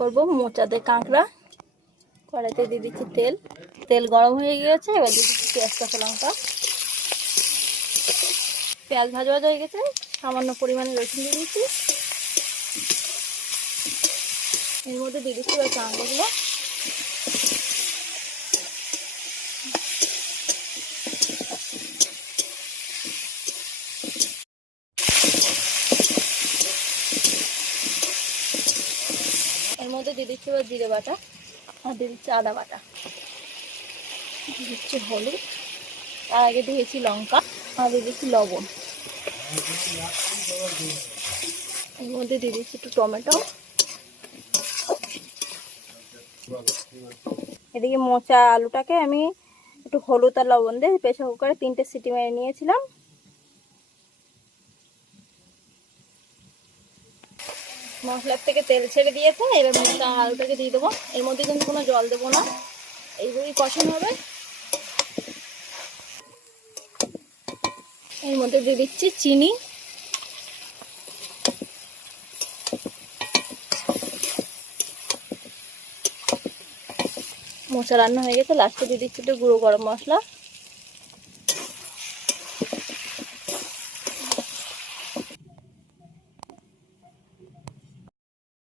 করবো মোচাতে কাঁকড়া। কড়াইতে দিয়ে দিচ্ছি তেল, তেল গরম হয়ে গিয়েছে। এবার দিয়ে দিচ্ছি পেঁয়াজ কাঁচা লঙ্কা। পেঁয়াজ ভাজা ভাজা হয়ে গেছে, সামান্য পরিমাণে রসুন দিয়ে দিচ্ছি। এর মধ্যে দিয়ে দিচ্ছি এবার কাঁকড়াগুলো। এর মধ্যে দিয়ে দিচ্ছি এবার জিরে বাটা, আর দিয়ে দিচ্ছি আদা বাটা, দিয়ে দিচ্ছি হলুদ, তার আগে দিয়েছি লঙ্কা, আর দিয়ে দিচ্ছি লবণ। এর মধ্যে দিয়ে দিচ্ছি একটু টমেটো। এদিকে মোচা আলুটাকে আমি একটু হলুদ আর লবণ দিয়ে প্রেসার কুকারে 3টে সিটি মেরে নিয়েছিলাম। মশলার থেকে তেল ছেড়ে দিয়েছে, এবার মোচা আলুটাকে দিয়ে দেবো। এর মধ্যে কিন্তু কোনো জল দেবো না, এইভাবেই কষানো হবে। এর মধ্যে দিয়ে দিচ্ছি চিনি, মোচা রান্না হয়ে গেছে। লাস্টে দিয়ে দিচ্ছি একটু গুঁড়ো গরম মশলা।